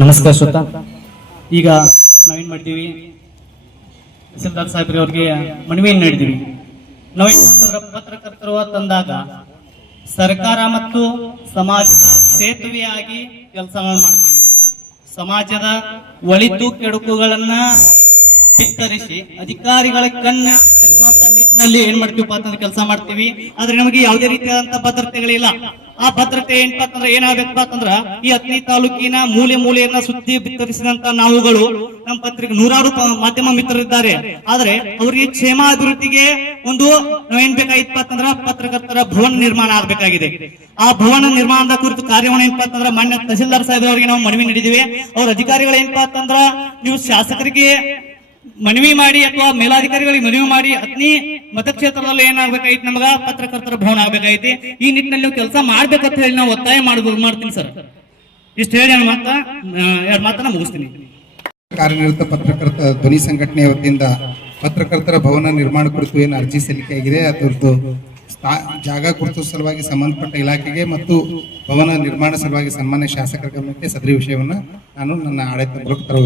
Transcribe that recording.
ನಮಸ್ಕಾರ ಶ್ರೋತ ಈಗ ನಾವೇನ್ ಮಾಡ್ತೀವಿ? ತಹಸೀಲ್ದಾರ್ ಸಾಹೇಬ್ರಿ ಅವ್ರಿಗೆ ಮನವಿಯನ್ನು ನೀಡಿದೀವಿ. ನಾವೇನ್? ಪತ್ರಕರ್ತರು ತಂದಾಗ ಸರ್ಕಾರ ಮತ್ತು ಸಮಾಜ ಸೇತುವೆಯಾಗಿ ಕೆಲಸಗಳನ್ನು ಮಾಡ್ತೀವಿ. ಸಮಾಜದ ಒಳಿತು ಕೆಡುಕುಗಳನ್ನ ಬಿತ್ತರಿಸಿ ಅಧಿಕಾರಿಗಳ ಕಣ್ಣ ನಿಟ್ಟಿನಲ್ಲಿ ಏನ್ ಮಾಡ್ತೀವಪ್ಪ ಅಂತಂದ್ರೆ ಕೆಲಸ ಮಾಡ್ತೀವಿ. ಆದ್ರೆ ನಮಗೆ ಯಾವುದೇ ರೀತಿಯಾದಂತ ಭದ್ರತೆಗಳಿಲ್ಲ. ಆ ಭದ್ರತೆ ಏನಪ್ಪ ಅಂತಂದ್ರೆ ಏನಾಗಬೇಕಪ್ಪ ಅಂತಂದ್ರ ಈ ಹತ್ತನೇ ತಾಲೂಕಿನ ಮೂಲೆ ಮೂಲೆಯನ್ನ ಸುದ್ದಿ ಬಿತ್ತರಿಸಿದಂತ ನಾವುಗಳು ನಮ್ಮ ಪತ್ರಿಕೆ ನೂರಾರು ಮಾಧ್ಯಮ ಮಿತ್ರರಿದ್ದಾರೆ. ಆದ್ರೆ ಅವರಿಗೆ ಕ್ಷೇಮ ಅಭಿವೃದ್ಧಿಗೆ ಒಂದು ನಾವೇನ್ ಬೇಕಾಗಿತ್ತಪ್ಪ ಅಂತಂದ್ರ ಪತ್ರಕರ್ತರ ಭವನ ನಿರ್ಮಾಣ ಆಗ್ಬೇಕಾಗಿದೆ. ಆ ಭವನ ನಿರ್ಮಾಣದ ಕುರಿತು ಕಾರ್ಯವನ್ನು ಏನಪ್ಪಾ ಅಂತಂದ್ರ ಮಾನ್ಯ ತಹಸೀಲ್ದಾರ್ ಸಾಹೇಬ್ ಅವರಿಗೆ ನಾವು ಮನವಿ ನೀಡಿದಿವಿ. ಅವ್ರ ಅಧಿಕಾರಿಗಳು ಏನಪ್ಪಾ ಅಂತಂದ್ರ ನೀವು ಶಾಸಕರಿಗೆ ಮನವಿ ಮಾಡಿ ಅಥವಾ ಮೇಲಾಧಿಕಾರಿಗಳಿಗೆ ಮನವಿ ಮಾಡಿ ಅತ್ನಿ ಮತಕ್ಷೇತ್ರದಲ್ಲಿ ಏನಾಗ್ಬೇಕಾಯ್ತು ನಮಗ? ಪತ್ರಕರ್ತರ ಭವನ ಆಗ್ಬೇಕಾಯ್ತಿ. ಈ ನಿಟ್ಟಿನಲ್ಲಿ ನೀವು ಕೆಲಸ ಮಾಡ್ಬೇಕಂತ ಹೇಳಿ ನಾವು ಒತ್ತಾಯ ಮಾಡ್ಬೋದು ಮಾಡ್ತೀನಿ ಸರ್. ಇಷ್ಟು ಹೇಳಿ ನಾನು ಮಾತ ಎರಡು ಮಾತನ್ನ ಮುಗಿಸ್ತೀನಿ. ಕಾರ್ಯನಿರತ ಪತ್ರಕರ್ತ ಧ್ವನಿ ಸಂಘಟನೆ ವತಿಯಿಂದ ಪತ್ರಕರ್ತರ ಭವನ ನಿರ್ಮಾಣ ಕುರಿತು ಏನು ಅರ್ಜಿ ಸಲ್ಲಿಕೆಯಾಗಿದೆ? ಅದರದ್ದು ಸ್ಥಾ- ಜಾಗ ಕುರಿತು ಸಲುವಾಗಿ ಸಂಬಂಧಪಟ್ಟ ಇಲಾಖೆಗೆ ಮತ್ತು ಭವನ ನಿರ್ಮಾಣ ಸಲುವಾಗಿ ಸನ್ಮಾನ್ಯ ಶಾಸಕರ ಗಮನಕ್ಕೆ ಸದರಿ ವಿಷಯವನ್ನು ನಾನು ನನ್ನ ಆಡಳಿತ ಮೂಲಕ ತರುವ